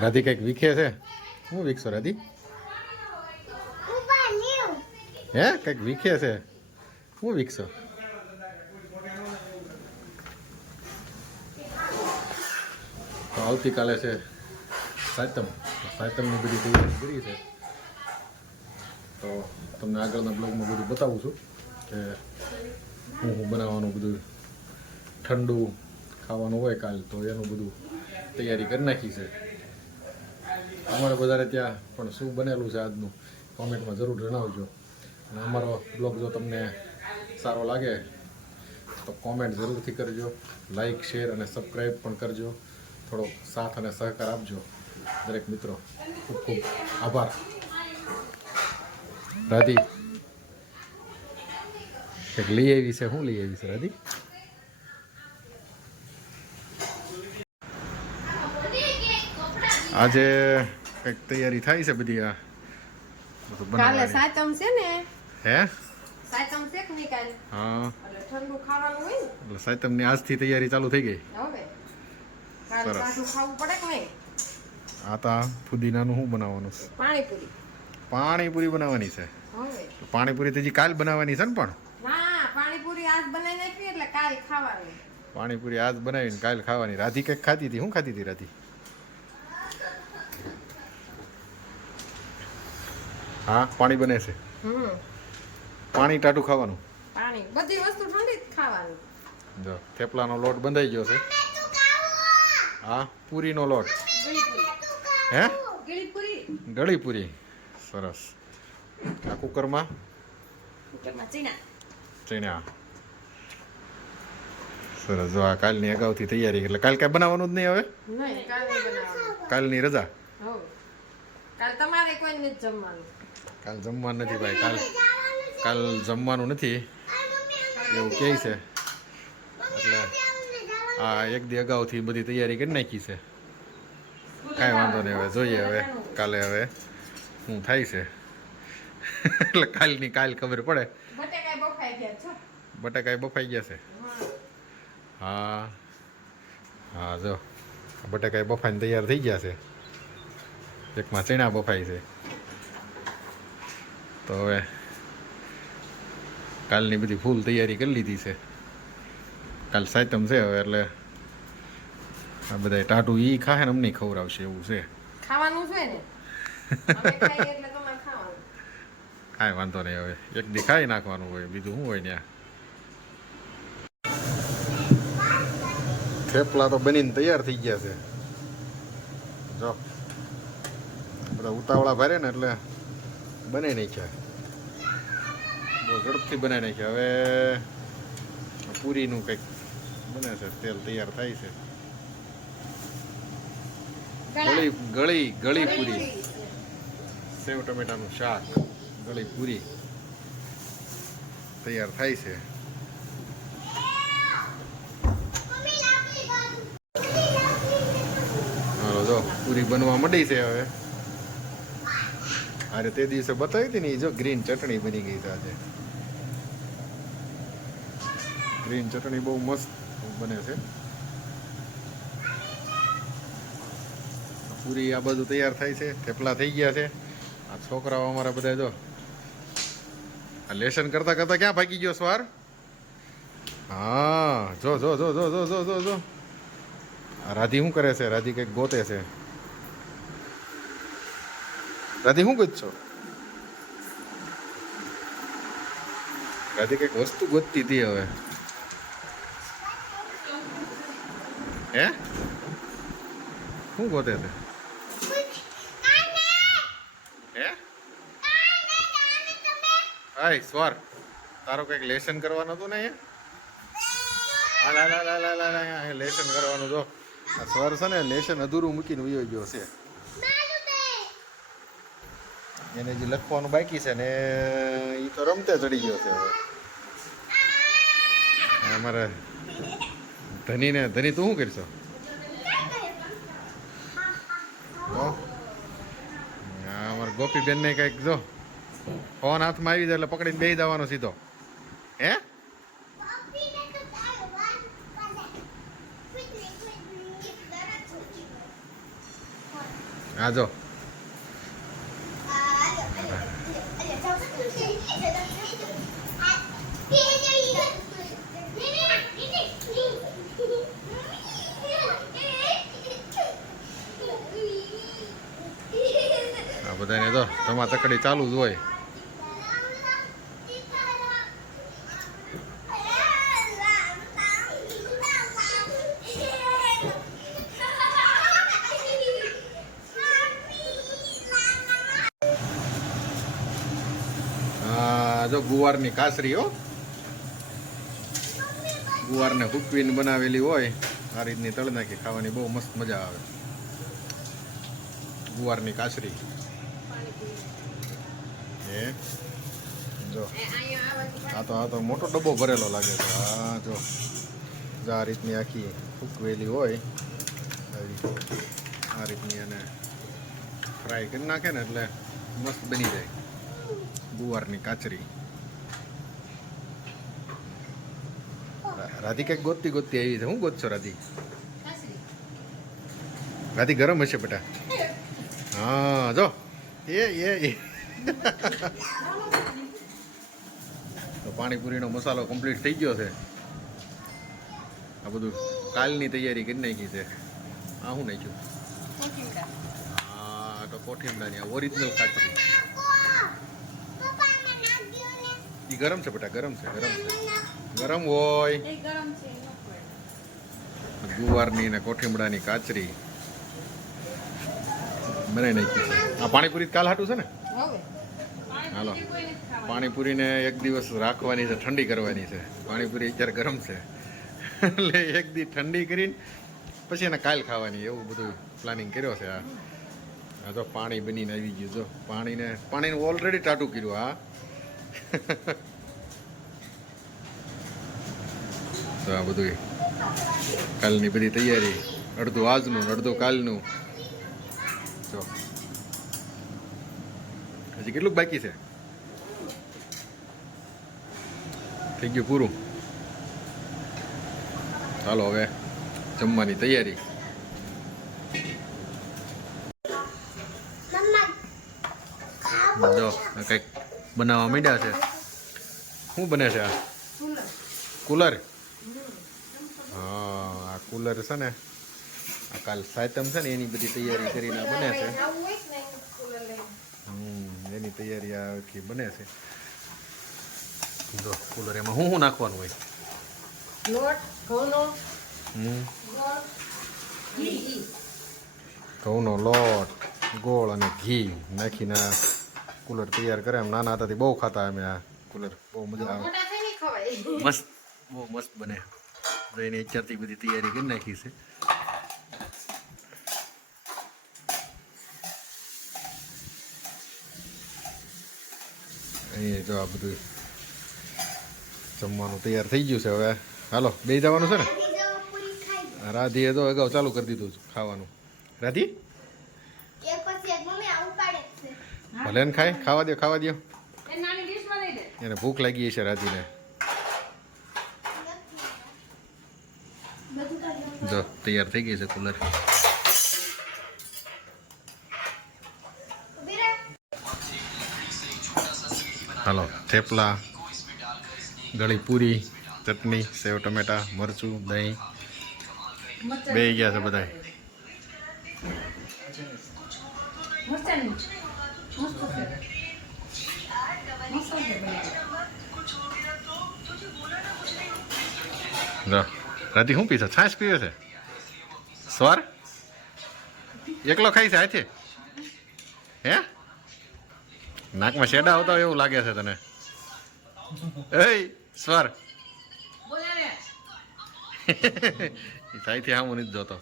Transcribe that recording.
રાધી કંઈક વીખે છે. શું વીખશો રાધી? હે કંઈક વીખે છે. શું વીખશો? તો આવતીકાલે છે સાતમની બધી તૈયારી કરી છે. તો તમને આગળના બ્લોગમાં બધું બતાવું છું કે હું બનાવવાનું બધું ઠંડુ ખાવાનું હોય કાલ તો એનું બધું તૈયારી કરી નાખી છે. અમારે બધાને ત્યાં પણ શું બનેલું છે આજનું કોમેન્ટમાં જરૂર જણાવજો. અને અમારો બ્લોગ જો તમને સારો લાગે તો કોમેન્ટ જરૂરથી કરજો, લાઈક શેર અને સબસ્ક્રાઈબ પણ કરજો. થોડો સાથ અને સહકાર આપજો દરેક મિત્રો. ખૂબ ખૂબ આભાર. રાધી કંઈક લઈ આવી છે. શું લઈ આવી છે રાધી? આજે કંઈક તૈયારી થાય છે બધી. આ કાલે સાતમ છે ને? હે સાતમ છે કે નહીં કાલે? હા, એટલે ઠંડુ ખાવાનું હોય ને એટલે સાતમની આજથી તૈયારી ચાલુ થઈ ગઈ. હવે કાલે સરસ. સાદું ખાવું પડે કે નહીં? આ તા ફુદીનાનું શું બનાવવાનું છે? પાણીપુરી. પાણીપુરી બનાવવાની છે. હવે પાણીપુરી તો હજી કાલ બનાવવાની છે ને? પણ ના, પાણીપુરી આજ બનાવી નાખી એટલે કાલ ખાવાની. પાણીપુરી આજ બનાવીને કાલ ખાવાની. રાધી કંઈક ખાતી હતી. શું ખાતી હતી રાધી? હા, પાણી બને છે. પાણી ટાટું ખાવાનું. પાણી બધી વસ્તુ ઠંડી જ ખાવાની. જો થેપલાનો લોટ બંધાઈ ગયો છે. હા, પૂરીનો લોટ. હે ગળીપુરી. ગળી પૂરી. સરસ. આ કુકરમાં ચણા. સરસ. જો આ કાલની અગાઉથી તૈયારી. એટલે કાલ કાંઈ બનાવવાનું જ નહીં હવે? નહીં, કાલ નહીં બનાવવાનું. કાલની રજા. હો. કાલ તમારે કોઈ નથી જમવાનું. કાલ જમવાનું નથી ભાઈ. કાલ જમવાનું નથી એવું કહે છે. એટલે આ એક દી અગાઉથી બધી તૈયારી કરી નાખી છે. કાંઈ વાંધો નહીં. હવે જોઈએ હવે કાલે હવે શું થાય છે. એટલે કાલની કાલ ખબર પડે. બટેકાઈ બફાઈ ગયા છો. બટાકાઈ બફાઈ ગયા છે. હા હા, જો બટાકાઈ બફાઈને તૈયાર થઈ ગયા છે. એકમાં ચણા બફાઈ છે. તો હવે કાલની બધી ફૂલ તૈયારી કરી લીધી છે. કાલ સાતમ છે હવે એટલે આ બધા ટાટું ઈ ખાહે ને અમને ખવડાવશે એવું છે. ખાવાનું છે ને? અમે ખાઈએ એટલે તમારે ખાવાનું. કાંઈ વાંધો નહીં. હવે એક દી ખાઈ નાખવાનું હોય, બીજું શું હોય ત્યાં. થેપલા તો બનીને તૈયાર થઈ ગયા છે. જો બધા ઉતાવળા ભારે ને એટલે બનાવી નાખ્યા. બહુ ઝડપથી બનાવી નાખ્યા. હવે પૂરીનું કંઈક બને છે. તેલ તૈયાર થાય છે. ગળી પૂરી. સેવ ટમેટાનું શાક, ગળી પૂરી તૈયાર થાય છે. હાલો જો પૂરી બનવા માંડી છે હવે. અરે તે દિવસે બતાવી હતી ને, જો ગ્રીન ચટણી બની ગઈ છે આજે. ગ્રીન ચટણી બહુ મસ્ત બને છે. પૂરી આ બધું તૈયાર થાય છે. થેપલા થઈ ગયા છે. આ છોકરાઓ અમારા બધા જો આ લેસન કરતા કરતા ક્યાં ભાગી ગયો સવાર? હા, જો જો જો જો જો જો જો જો આ રાધી શું કરે છે? રાધી કંઈક ગોતે છે. રાધી શું ગોતશો? રાધી કંઈક વસ્તુ ગોતતી હતી હવે. હે શું ગોતે છે? હે હાય સ્વર, તારો કંઈક લેસન કરવાનું હતું ને? અહીંયા લેસન કરવાનું. જો આ સ્વર છે ને લેસન અધૂરું મૂકીને વયો ગયો છે. એને જે લખવાનું બાકી છે ને એ તો રમતે ચડી ગયો છે હવે. અમારે ધની તું શું કરશો? અમારે ગોપીબેન ને કઈક જો ફોન હાથમાં આવી જાય એટલે પકડીને બેસી જવાનો સીધો. હે આ જો આ બધાને જો તમા તકડી ચાલુ જ હોય. જો ગુવારની કાસરી હો, ગુવારને હુકવીને બનાવેલી હોય આ રીતની તળ નાખી ખાવાની બહુ મસ્ત મજા આવે. ગુવારની કાસરી એ જો આ તો મોટો ડબ્બો ભરેલો લાગે છે. હા જો આ રીતની આખી હુકવેલી હોય આ રીતની, અને ફ્રાય કરી નાખે ને એટલે મસ્ત બની જાય ગુવારની કાચરી. રાધી કઈક ગોતતી આવી છે. હું ગોતશો રાધી? રાધી ગરમ હશે બેટા. હા જો એ તો પાણીપુરીનો મસાલો કમ્પ્લીટ થઈ ગયો છે. આ બધું કાલની તૈયારી કરી નાખી છે. આ શું નાખ્યું? હા તો કોઠીમડાની ઓરિજિનલ કાચરી. એ ગરમ છે બેટા, ગરમ છે. ગરમ હોય. ગુવારની ને કોઠીમડાની કાચરી બનાવી નાખી છે. આ પાણીપુરી કાલ હાટું છે ને? હાલો પાણીપુરીને એક દિવસ રાખવાની છે, ઠંડી કરવાની છે. પાણીપુરી અત્યારે ગરમ છે એટલે એક દી ઠંડી કરીને પછી એને કાલ ખાવાની, એવું બધું પ્લાનિંગ કર્યો છે. આ જો પાણી બનીને આવી ગયું. જો પાણીને ઓલરેડી ટાટું કર્યું. હા તો આ બધું કાલની બધી તૈયારી, અડધું આજનું અડધું કાલનું. જો હજી કેટલું બાકી છે? થઈ ગયું પૂરું. ચાલો હવે જમવાની તૈયારી. જો કંઈક બનાવવા માંડ્યા છે. શું બને છે? આ કુલર. હા આ કુલર છે ને, આ કાલ સાયતમ છે ને એની બધી તૈયારી કરીને બને છે. એની તૈયારી આખી બને છે. જો કુલર એમાં શું નાખવાનું હોય? ઘઉંનો લોટ, ગોળ અને ઘી નાખીને કુલર તૈયાર કરે. એમ નાના હતાથી બહુ ખાતા અમે આ કુલર. બહુ મજા આવે, મસ્ત, બહુ મસ્ત બને. તો એની અત્યારથી બધી તૈયારી કરી નાખી છે. અહીં જો આ બધું જમવાનું તૈયાર થઈ ગયું છે. હવે હાલો બે જવાનું છે ને? રાધીએ તો અગાઉ ચાલુ કરી દીધું ખાવાનું. રાધી ભલે ને ખાય, ખાવા દો. એને ભૂખ લાગી છે રાધીને. જો તૈયાર થઈ ગઈ છે કુલર. હાલો થેપલા, ગળી પૂરી, ચટણી, સેવ ટમેટા, મરચું, દહીં બે ગયા છે બધા. રાધી શું પીશે? છાશ પીવે છે? સ્વાર એકલો ખાઈ છે હાથે? હે નાકમાં શેડા આવતા હોય એવું લાગે છે તને? એ સ્વાર સાઈથી આમ નથી જોતો.